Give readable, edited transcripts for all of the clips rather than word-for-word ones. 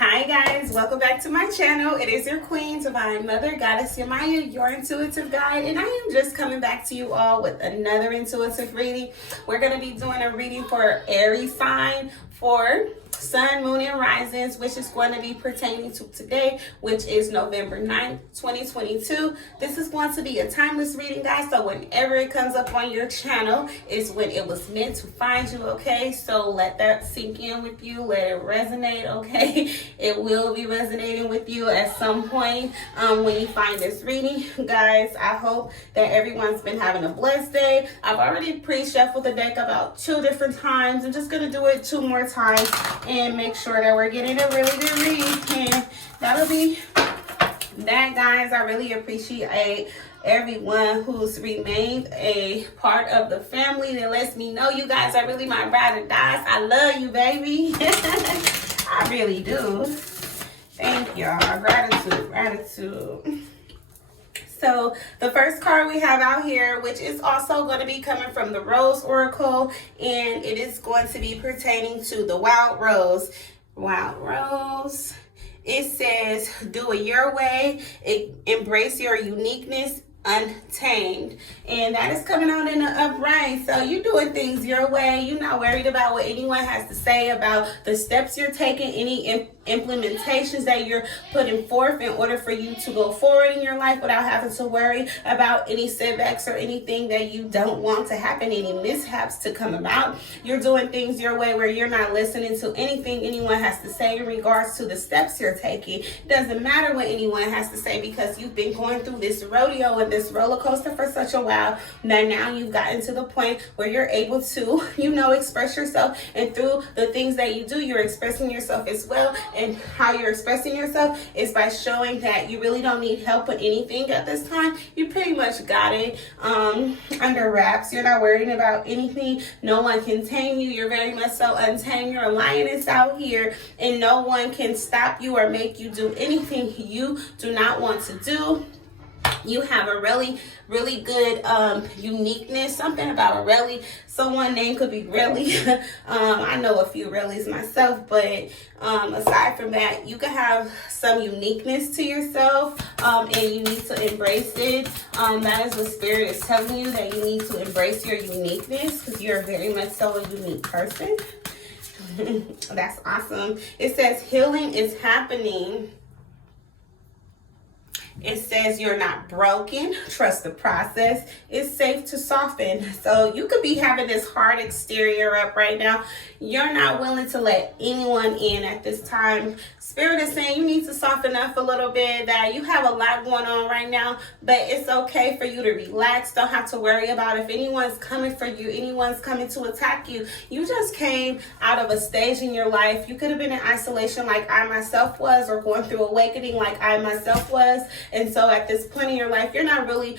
Hi guys, welcome back to my channel. It is your queen, divine mother, goddess Yamaya, your intuitive guide, and I am just coming back to you all with another intuitive reading. We're going to be doing a reading for Aries sign for sun, moon, and risings, which is going to be pertaining to today, which is November 9th, 2022. This is going to be a timeless reading, guys, so whenever it comes up on your channel is when it was meant to find you, okay? So let that sink in with you, let it resonate, okay? It will be resonating with you at some point when you find this reading. Guys, I hope that everyone's been having a blessed day. I've already pre-shuffled the deck about 2 different times. I'm just going to do it 2 more times and make sure that we're getting a really good read. And that'll be that, guys. I really appreciate everyone who's remained a part of the family that lets me know you guys are really my ride or dies. I love you, baby. I really do. Thank y'all. Gratitude. So the first card we have out here, which is also going to be coming from the Rose Oracle, and it is going to be pertaining to the Wild Rose. Wild Rose. It says, do it your way. Embrace your uniqueness untamed. And that is coming out in the upright. So you're doing things your way. You're not worried about what anyone has to say about the steps you're taking, any implementations that you're putting forth in order for you to go forward in your life without having to worry about any setbacks or anything that you don't want to happen, any mishaps to come about. You're doing things your way where you're not listening to anything anyone has to say in regards to the steps you're taking. It doesn't matter what anyone has to say because you've been going through this rodeo and this roller coaster for such a while that now you've gotten to the point where you're able to, express yourself, and through the things that you do, you're expressing yourself as well. And how you're expressing yourself is by showing that you really don't need help with anything at this time. You pretty much got it under wraps. You're not worrying about anything. No one can tame you. You're very much so untamed. You're a lioness out here, and no one can stop you or make you do anything you do not want to do. You have a really good uniqueness, something about a really, someone name could be really. I know a few reallys myself, but aside from that, you can have some uniqueness to yourself, and you need to embrace it. That is what Spirit is telling you, that you need to embrace your uniqueness because you're very much so a unique person. That's awesome. It says healing is happening. It says you're not broken. Trust the process. It's safe to soften. So you could be having this hard exterior up right now. You're not willing to let anyone in at this time. Spirit is saying you need to soften up a little bit, that you have a lot going on right now, but it's okay for you to relax. Don't have to worry about if anyone's coming for you, anyone's coming to attack you. You just came out of a stage in your life. You could have been in isolation like I myself was, or going through awakening like I myself was. And so at this point in your life, you're not really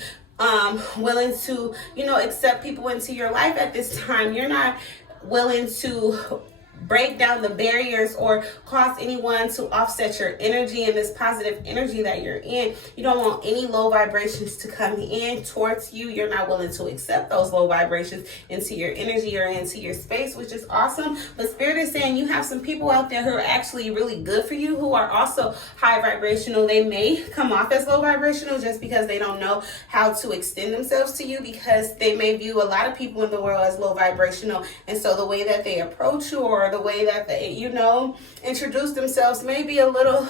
willing to, accept people into your life at this time. You're not willing to break down the barriers or cause anyone to offset your energy and this positive energy that you're in. You don't want any low vibrations to come in towards you. You're not willing to accept those low vibrations into your energy or into your space, which is awesome. But Spirit is saying you have some people out there who are actually really good for you, who are also high vibrational. They may come off as low vibrational just because they don't know how to extend themselves to you, because they may view a lot of people in the world as low vibrational. And so the way that they approach you, or the way that they, introduce themselves may be a little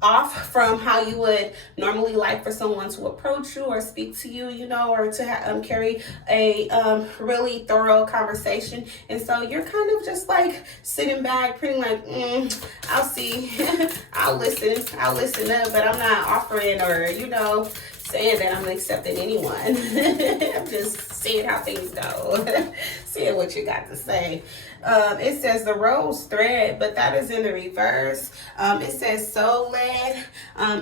off from how you would normally like for someone to approach you or speak to you, or to carry a really thorough conversation. And so you're kind of just like sitting back, pretty like, I'll see, I'll listen up, but I'm not offering or, saying that I'm accepting anyone. I'm just seeing how things go. Seeing what you got to say. It says the rose thread, but that is in the reverse. It says soul led,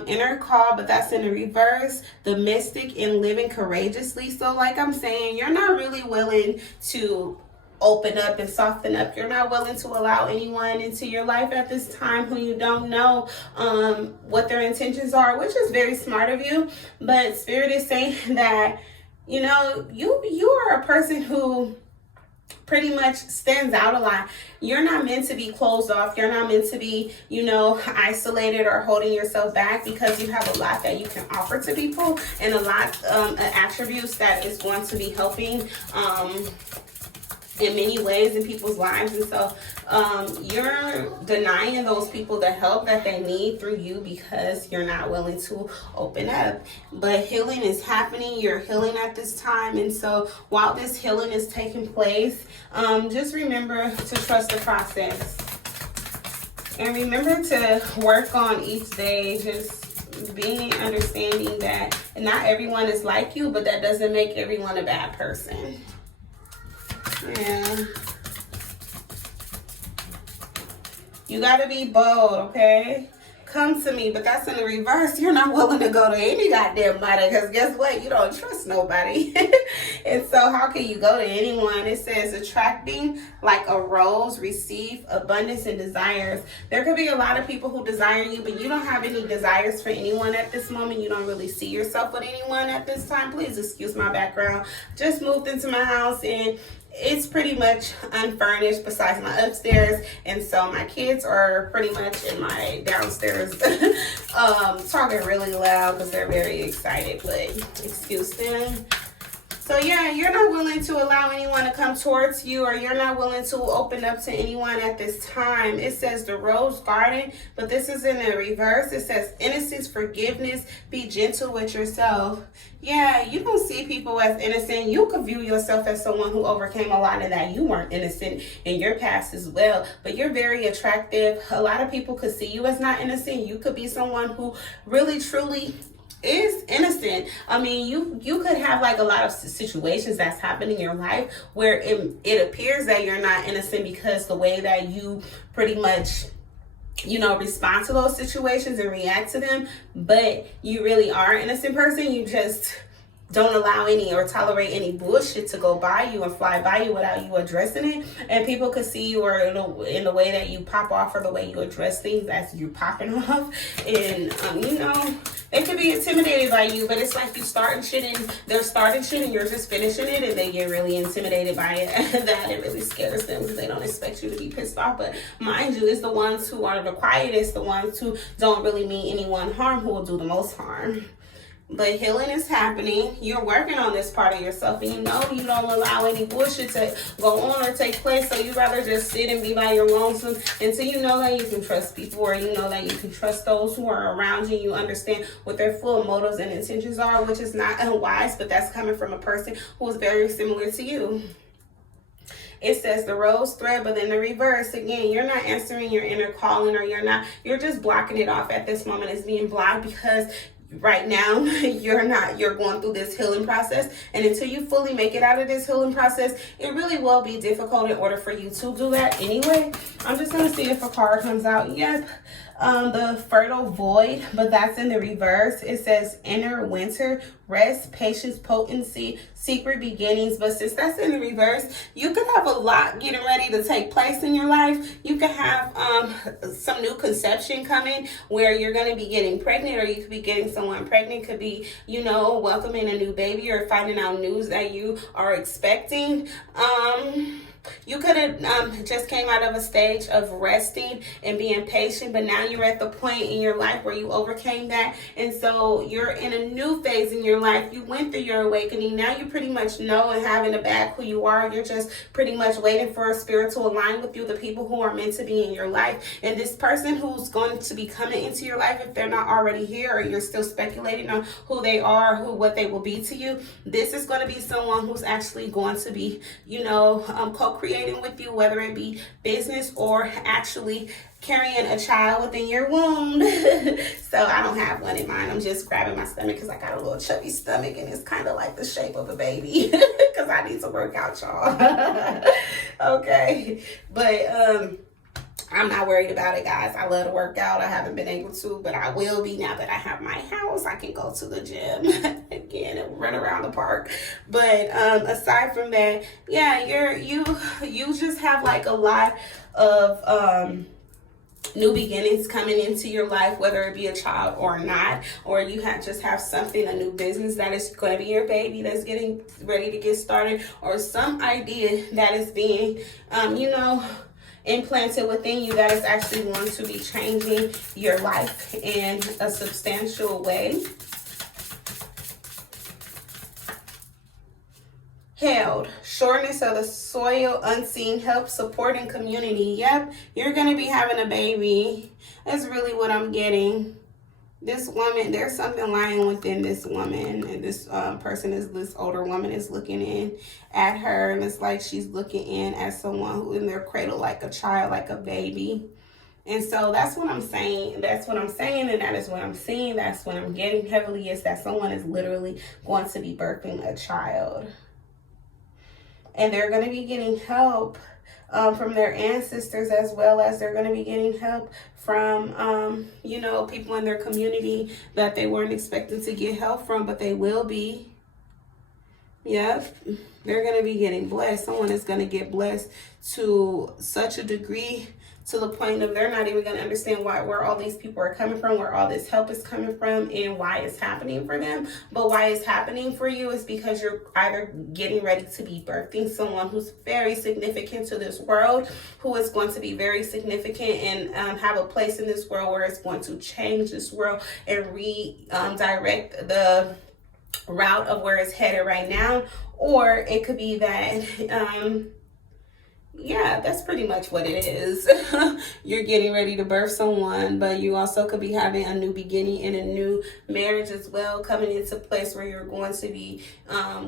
inner call, but that's in the reverse. The mystic and living courageously. So like I'm saying, you're not really willing to open up and soften up. You're not willing to allow anyone into your life at this time who you don't know what their intentions are, which is very smart of you. But Spirit is saying that, you are a person who pretty much stands out a lot. You're not meant to be closed off. You're not meant to be, isolated or holding yourself back, because you have a lot that you can offer to people, and a lot of attributes that is going to be helping in many ways in people's lives. And so you're denying those people the help that they need through you because you're not willing to open up. But healing is happening. You're healing at this time. And so while this healing is taking place, just remember to trust the process. And remember to work on each day, just being understanding that not everyone is like you, but that doesn't make everyone a bad person. Yeah. You gotta be bold, okay? Come to me, but that's in the reverse. You're not willing to go to any goddamn body, because guess what? You don't trust nobody. And so how can you go to anyone? It says attracting like a rose, receive abundance and desires. There could be a lot of people who desire you, but you don't have any desires for anyone at this moment. You don't really see yourself with anyone at this time. Please excuse my background. Just moved into my house, and it's pretty much unfurnished besides my upstairs, and so my kids are pretty much in my downstairs talking really loud because they're very excited, but excuse them. So yeah, you're not willing to allow anyone to come towards you, or you're not willing to open up to anyone at this time. It says the rose garden, but this is in the reverse. It says innocence, forgiveness, be gentle with yourself. Yeah, you don't see people as innocent. You could view yourself as someone who overcame a lot of that. You weren't innocent in your past as well, but you're very attractive. A lot of people could see you as not innocent. You could be someone who really, truly is innocent. I mean, you could have like a lot of situations that's happened in your life where it appears that you're not innocent because the way that you pretty much respond to those situations and react to them, but you really are an innocent person. You just don't allow any or tolerate any bullshit to go by you and fly by you without you addressing it. And people could see you, or in the way that you pop off, or the way you address things as you popping off. And they could be intimidated by you, but it's like you starting shit and they're starting shit and you're just finishing it, and they get really intimidated by it. And that it really scares them because they don't expect you to be pissed off. But mind you, it's the ones who are the quietest, the ones who don't really mean anyone harm, who will do the most harm. But healing is happening. You're working on this part of yourself, and you don't allow any bullshit to go on or take place. So you rather just sit and be by your lonesome until you know that you can trust people, or you know that you can trust those who are around you. You understand what their full motives and intentions are, which is not unwise, but that's coming from a person who is very similar to you. It says the rose thread, but in the reverse, again, you're not answering your inner calling, or you're just blocking it off at this moment as being blocked, because right now you're going through this healing process, and until you fully make it out of this healing process, it really will be difficult in order for you to do that anyway. I'm just going to see if a card comes out. Yep, the fertile void, but that's in the reverse. It says inner winter, rest, patience, potency, secret beginnings. But since that's in the reverse, you could have a lot getting ready to take place in your life. You could have some new conception coming where you're going to be getting pregnant, or you could be getting someone pregnant. Could be welcoming a new baby, or finding out news that you are expecting. You could have just came out of a stage of resting and being patient, but now you're at the point in your life where you overcame that, and so you're in a new phase in your life. You went through your awakening. Now you pretty much know and have in the bag who you are. You're just pretty much waiting for a spirit to align with you, the people who are meant to be in your life. And this person who's going to be coming into your life, if they're not already here, or you're still speculating on who they are, what they will be to you, this is going to be someone who's actually going to be, co-creating with you, whether it be business or actually carrying a child within your womb. So I don't have one in mind. I'm just grabbing my stomach because I got a little chubby stomach, and it's kind of like the shape of a baby because I need to work out, y'all. Okay, but I'm not worried about it, guys. I love to work out. I haven't been able to, but I will be now that I have my house. I can go to the gym again and run around the park. But aside from that, yeah, you just have like a lot of new beginnings coming into your life, whether it be a child or not, or you just have something, a new business that is going to be your baby that's getting ready to get started, or some idea that is being, implanted within you that is actually going to be changing your life in a substantial way. Held, shortness of the soil, unseen help, support, and community. Yep, you're going to be having a baby. That's really what I'm getting. This woman, there's something lying within this woman, and this this older woman is looking in at her, and it's like she's looking in at someone who in their cradle like a child, like a baby. And so that's what I'm saying. That's what I'm saying, and that is what I'm seeing. That's what I'm getting heavily, is that someone is literally going to be birthing a child. And they're going to be getting help from their ancestors, as well as they're going to be getting help from, people in their community that they weren't expecting to get help from, but they will be. Yep. They're going to be getting blessed. Someone is going to get blessed to such a degree, to the point of they're not even going to understand where all these people are coming from, where all this help is coming from, and why it's happening for them. But why it's happening for you is because you're either getting ready to be birthing someone who's very significant to this world, who is going to be very significant and have a place in this world where it's going to change this world and redirect the route of where it's headed right now. Or it could be that yeah, that's pretty much what it is. You're getting ready to birth someone, but you also could be having a new beginning and a new marriage as well, coming into place where you're going to be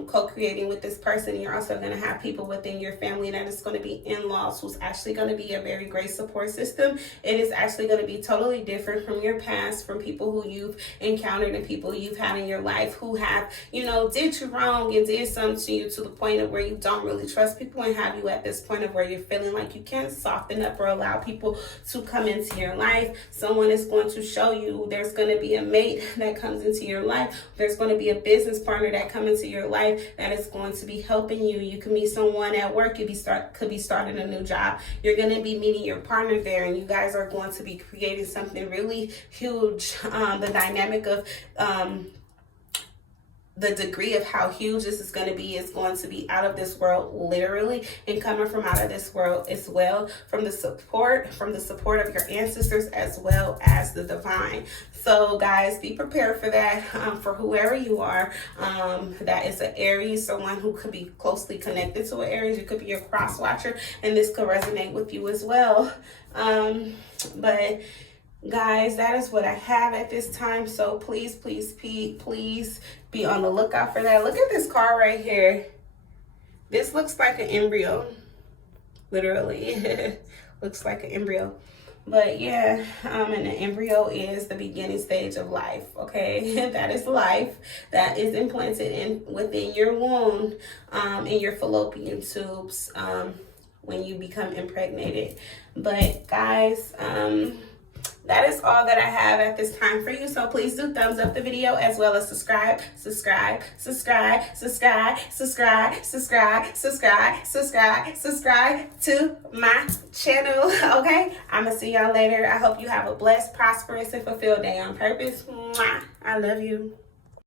co-creating with this person. You're also going to have people within your family that is going to be in-laws, who's actually going to be a very great support system. It is actually going to be totally different from your past, from people who you've encountered and people you've had in your life who have, did you wrong and did something to you to the point of where you don't really trust people, and have you at this point of where you're feeling like you can't soften up or allow people to come into your life. Someone is going to show you there's going to be a mate that comes into your life. There's going to be a business partner that comes into your life that is going to be helping you. You can meet someone at work. You could be starting a new job. You're going to be meeting your partner there, and you guys are going to be creating something really huge. The dynamic of the degree of how huge this is going to be is going to be out of this world, literally, and coming from out of this world as well, from the support of your ancestors as well as the divine. So guys, be prepared for that. For whoever you are, that is an Aries, someone who could be closely connected to an Aries. You could be a cross watcher, and this could resonate with you as well. But guys, that is what I have at this time. So please be on the lookout for that. Look at this card right here. This looks like an embryo. Literally. Looks like an embryo. But yeah, and the embryo is the beginning stage of life, okay? That is life that is implanted within your womb, in your fallopian tubes, when you become impregnated. But guys, that is all that I have at this time for you. So please do thumbs up the video, as well as subscribe to my channel. Okay, I'm gonna see y'all later. I hope you have a blessed, prosperous, and fulfilled day on purpose. Mwah. I love you.